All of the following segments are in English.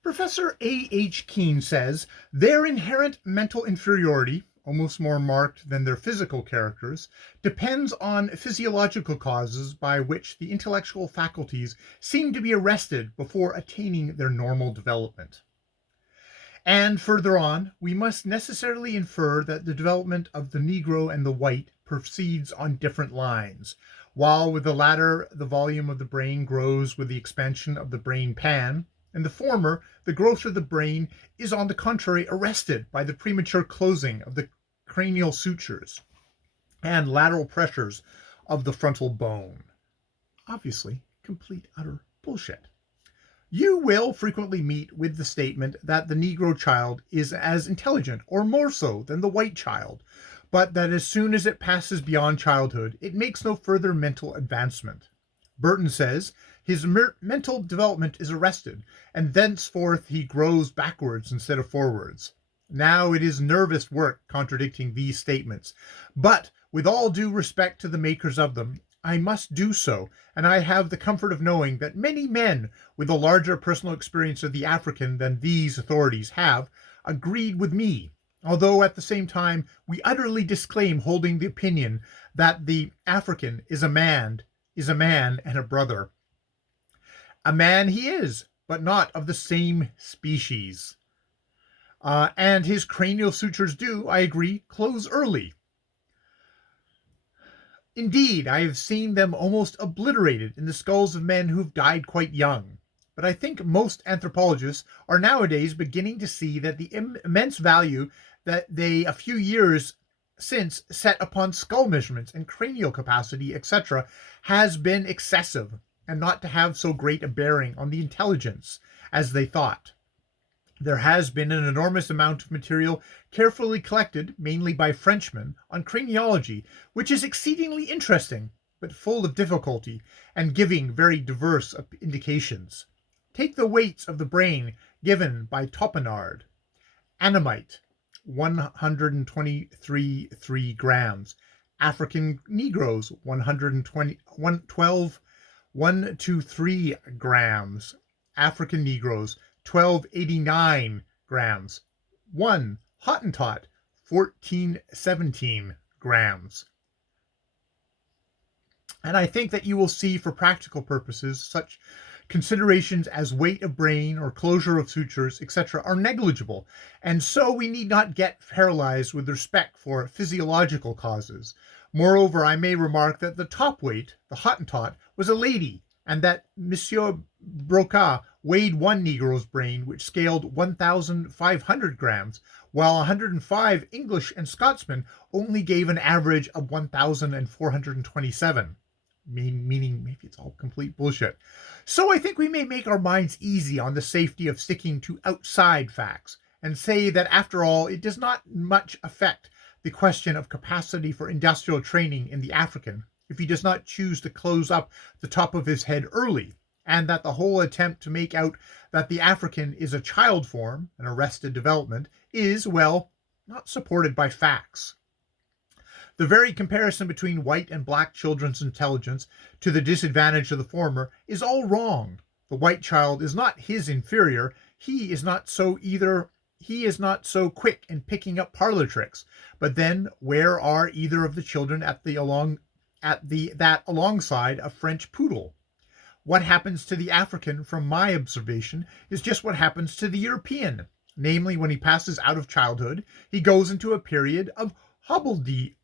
Professor A. H. Keene says their inherent mental inferiority, almost more marked than their physical characters, depends on physiological causes by which the intellectual faculties seem to be arrested before attaining their normal development. And further on, we must necessarily infer that the development of the Negro and the white proceeds on different lines. While with the latter, the volume of the brain grows with the expansion of the brain pan, in the former, the growth of the brain is on the contrary arrested by the premature closing of the cranial sutures and lateral pressures of the frontal bone. Obviously, complete utter bullshit. You will frequently meet with the statement that the Negro child is as intelligent or more so than the white child, but that as soon as it passes beyond childhood, it makes no further mental advancement. Burton says his mental development is arrested, and thenceforth he grows backwards instead of forwards. Now it is nervous work contradicting these statements, but with all due respect to the makers of them, I must do so, and I have the comfort of knowing that many men with a larger personal experience of the African than these authorities have agreed with me, although at the same time we utterly disclaim holding the opinion that the African is a man and a brother. A man he is, but not of the same species. And his cranial sutures do, I agree, close early. Indeed, I have seen them almost obliterated in the skulls of men who have died quite young. But I think most anthropologists are nowadays beginning to see that the immense value that they a few years since set upon skull measurements and cranial capacity, etc., has been excessive, and not to have so great a bearing on the intelligence as they thought. There has been an enormous amount of material carefully collected, mainly by Frenchmen, on craniology, which is exceedingly interesting, but full of difficulty, and giving very diverse indications. Take the weights of the brain given by Topinard. Annamite, 123 grams. African Negroes, 123 grams. African Negroes, 1289 grams. 1 Hottentot, 1417 grams. And I think that you will see for practical purposes such considerations as weight of brain or closure of sutures, etc., are negligible, and so we need not get paralyzed with respect for physiological causes. Moreover, I may remark that the top weight, the Hottentot, was a lady, and that Monsieur Broca weighed one Negro's brain, which scaled 1,500 grams, while 105 English and Scotsmen only gave an average of 1,427. Meaning maybe it's all complete bullshit. So I think we may make our minds easy on the safety of sticking to outside facts, and say that after all, it does not much affect the question of capacity for industrial training in the African if he does not choose to close up the top of his head early, and that the whole attempt to make out that the African is a child form, an arrested development, is, well, not supported by facts. The very comparison between white and black children's intelligence to the disadvantage of the former is all wrong. The white child is not his inferior. He is not so quick in picking up parlor tricks. But then, where are either of the children that alongside a French poodle? What happens to the African, from my observation, is just what happens to the European. Namely, when he passes out of childhood, he goes into a period of hobbledehood.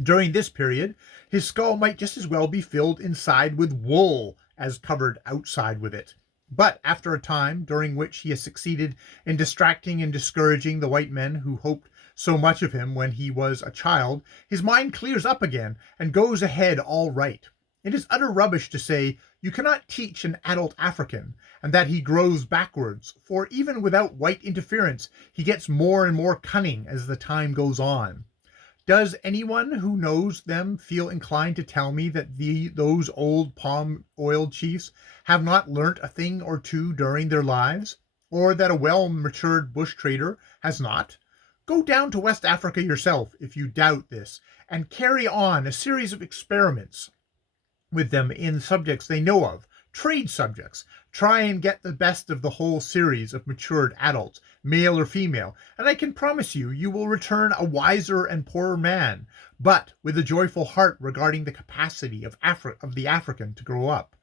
During this period, his skull might just as well be filled inside with wool as covered outside with it. But after a time during which he has succeeded in distracting and discouraging the white men who hoped so much of him when he was a child, his mind clears up again and goes ahead all right. It is utter rubbish to say you cannot teach an adult African, and that he grows backwards, for even without white interference, he gets more and more cunning as the time goes on. Does anyone who knows them feel inclined to tell me that those old palm oil chiefs have not learnt a thing or two during their lives, or that a well-matured bush trader has not? Go down to West Africa yourself if you doubt this, and carry on a series of experiments with them in subjects they know of. trade subjects. Try and get the best of the whole series of matured adults, male or female, and I can promise you, you will return a wiser and poorer man, but with a joyful heart regarding the capacity of the African to grow up.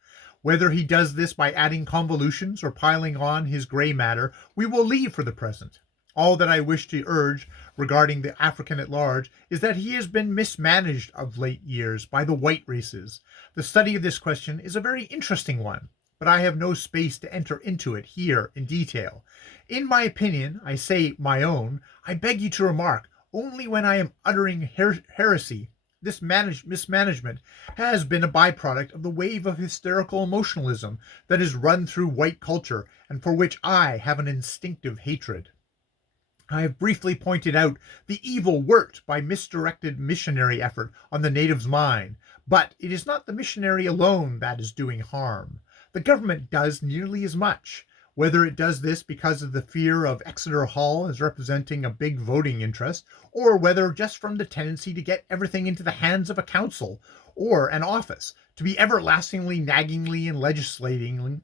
Whether he does this by adding convolutions or piling on his gray matter, we will leave for the present. All that I wish to urge regarding the African at large is that he has been mismanaged of late years by the white races. The study of this question is a very interesting one, but I have no space to enter into it here in detail. In my opinion, I say my own, I beg you to remark, only when I am uttering heresy, this mismanagement has been a byproduct of the wave of hysterical emotionalism that has run through white culture and for which I have an instinctive hatred. I have briefly pointed out the evil worked by misdirected missionary effort on the natives' mind, but it is not the missionary alone that is doing harm. The government does nearly as much. Whether it does this because of the fear of Exeter Hall as representing a big voting interest, or whether just from the tendency to get everything into the hands of a council or an office, to be everlastingly, naggingly, and legislating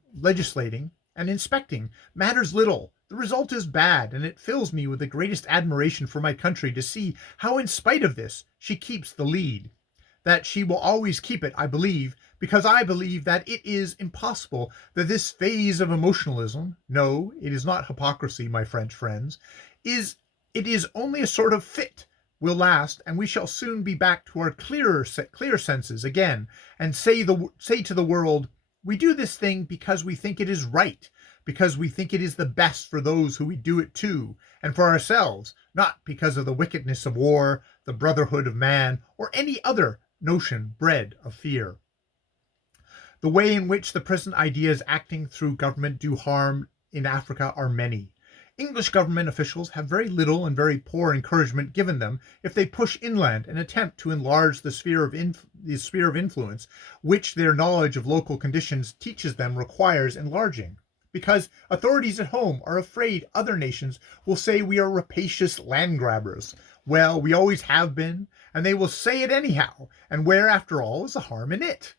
and inspecting, matters little. The result is bad, and it fills me with the greatest admiration for my country to see how, in spite of this, she keeps the lead. That she will always keep it, I believe, because I believe that it is impossible that this phase of emotionalism, no, it is not hypocrisy, my French friends, it is only a sort of fit, will last, and we shall soon be back to our clear senses again, and say to the world, we do this thing because we think it is right, because we think it is the best for those who we do it to, and for ourselves, not because of the wickedness of war, the brotherhood of man, or any other notion bred of fear. The way in which the present ideas acting through government do harm in Africa are many. English government officials have very little and very poor encouragement given them if they push inland and attempt to enlarge the sphere of influence which their knowledge of local conditions teaches them requires enlarging, because authorities at home are afraid other nations will say we are rapacious land grabbers. Well, we always have been, and they will say it anyhow, and where, after all, is the harm in it?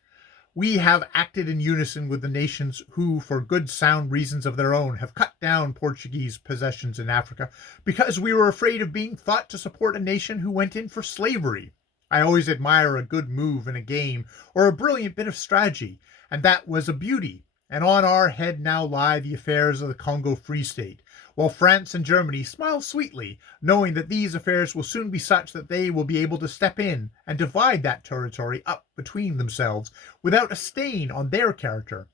We have acted in unison with the nations who, for good sound reasons of their own, have cut down Portuguese possessions in Africa, because we were afraid of being thought to support a nation who went in for slavery. I always admire a good move in a game, or a brilliant bit of strategy, and that was a beauty. And on our head now lie the affairs of the Congo Free State, while France and Germany smile sweetly, knowing that these affairs will soon be such that they will be able to step in and divide that territory up between themselves without a stain on their character.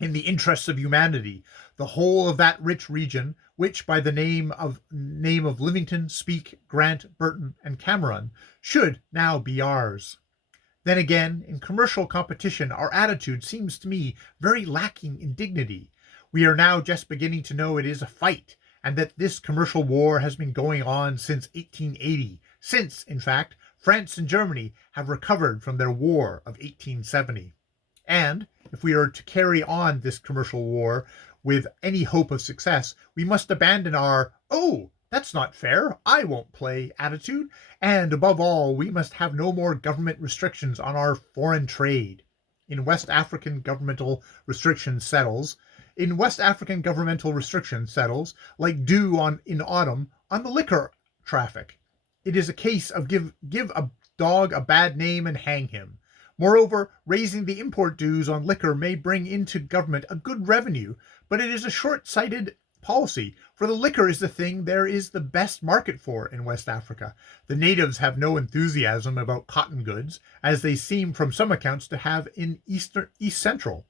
In the interests of humanity, the whole of that rich region, which by the name of Livingstone, Speke, Grant, Burton, and Cameron, should now be ours. Then again, in commercial competition, our attitude seems to me very lacking in dignity. We are now just beginning to know it is a fight, and that this commercial war has been going on since 1880, since, in fact, France and Germany have recovered from their war of 1870. And if we are to carry on this commercial war with any hope of success, we must abandon our, "Oh, that's not fair, I won't play" attitude, and above all, we must have no more government restrictions on our foreign trade. In West African governmental restriction settles, like dew in autumn, on the liquor traffic. It is a case of give a dog a bad name and hang him. Moreover, raising the import dues on liquor may bring into government a good revenue, but it is a short-sighted policy, for the liquor is the thing there is the best market for in West Africa. The natives have no enthusiasm about cotton goods, as they seem from some accounts to have in East Central.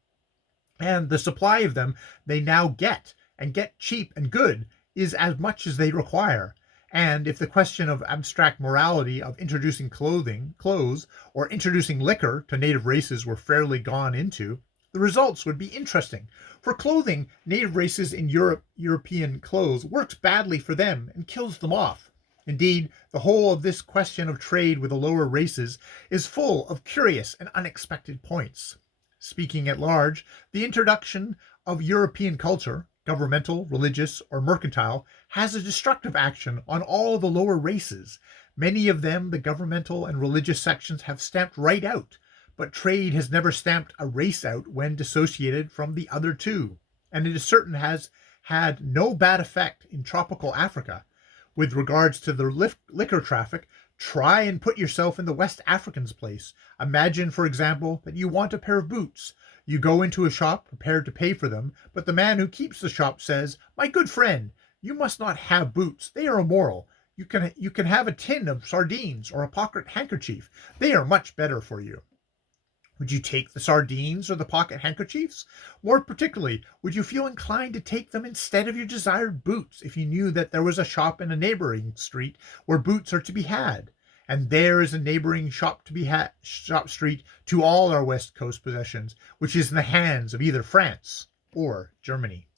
And the supply of them they now get, and get cheap and good, is as much as they require. And if the question of abstract morality of introducing clothes, or introducing liquor to native races were fairly gone into, the results would be interesting. For clothing, native races in European clothes works badly for them and kills them off. Indeed, the whole of this question of trade with the lower races is full of curious and unexpected points. Speaking at large, the introduction of European culture, governmental, religious, or mercantile, has a destructive action on all the lower races. Many of them the governmental and religious sections have stamped right out, but trade has never stamped a race out when dissociated from the other two, and it is certain has had no bad effect in tropical Africa. With regards to the liquor traffic, try and put yourself in the West African's place. Imagine, for example, that you want a pair of boots. You go into a shop prepared to pay for them, but the man who keeps the shop says, "My good friend, you must not have boots. They are immoral. You can have a tin of sardines or a pocket handkerchief. They are much better for you." Would you take the sardines or the pocket handkerchiefs? More particularly, would you feel inclined to take them instead of your desired boots if you knew that there was a shop in a neighboring street where boots are to be had? And there is a neighboring shop street to all our West Coast possessions, which is in the hands of either France or Germany.